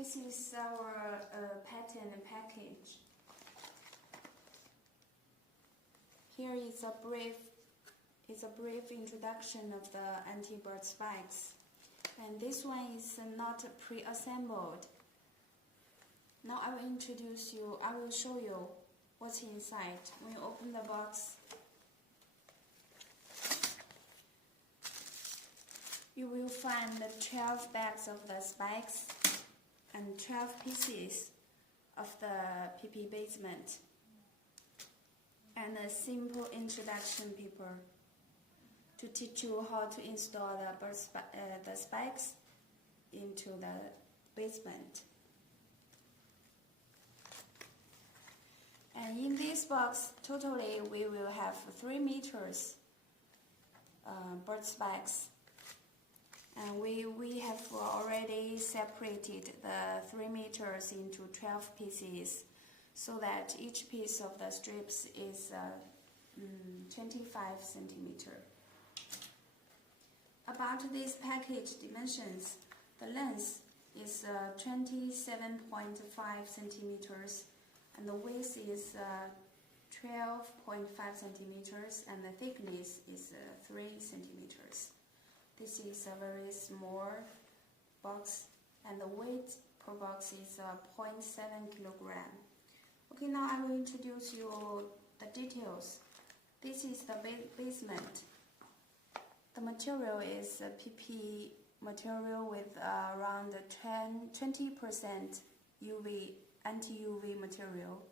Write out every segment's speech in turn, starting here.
This is our pattern package. Here is a brief introduction of the anti-bird spikes, and this one is not pre-assembled. Now I will show you what's inside. When you open the box, you will find 12 bags of the spikes and 12 pieces of the PP basement, and a simple introduction paper to teach you how to install the spikes into the basement. And in this box, totally we will have 3 meters bird spikes. And we have already separated the 3 meters into 12 pieces, so that each piece of the strips is 25 centimeters. About this package dimensions, the length is 27.5 centimeters, and the width is 12.5 centimeters, and the thickness is 3 centimeters. This is a very small box, and the weight per box is 0.7 kilogram. Okay, now I will introduce you the details. This is the basement. The material is PP material with around 20% anti-UV material.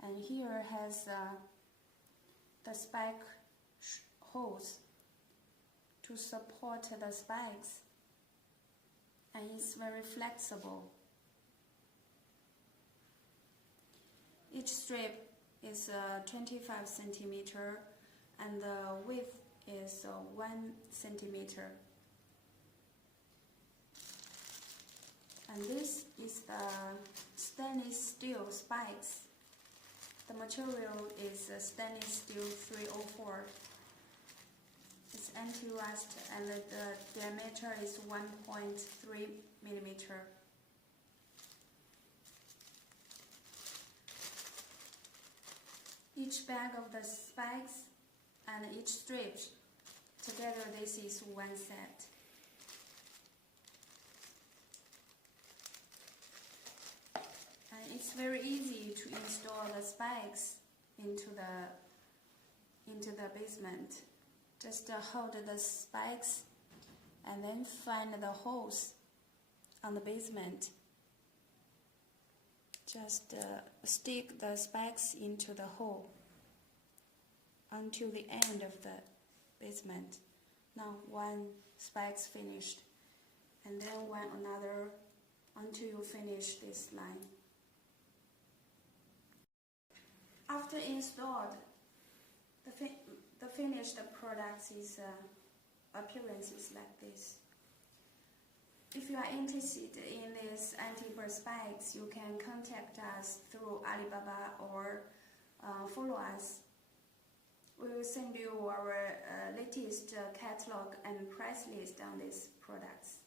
And here has the spike holes to support the spikes, and it's very flexible. Each strip is 25 centimeter, and the width is 1 centimeter. And this is the stainless steel spikes. The material is stainless steel 304. It's anti-rust, and the diameter is 1.3 millimeter. Each bag of the spikes and each strip, together this is one set. And it's very easy to install the spikes into the basement. Just hold the spikes and then find the holes on the basement. Just stick the spikes into the hole until the end of the basement. Now one spike's finished, and then one another until you finish this line. After installed, the finished product appearance is like this. If you are interested in these anti-bird spikes, you can contact us through Alibaba or follow us. We will send you our latest catalog and price list on these products.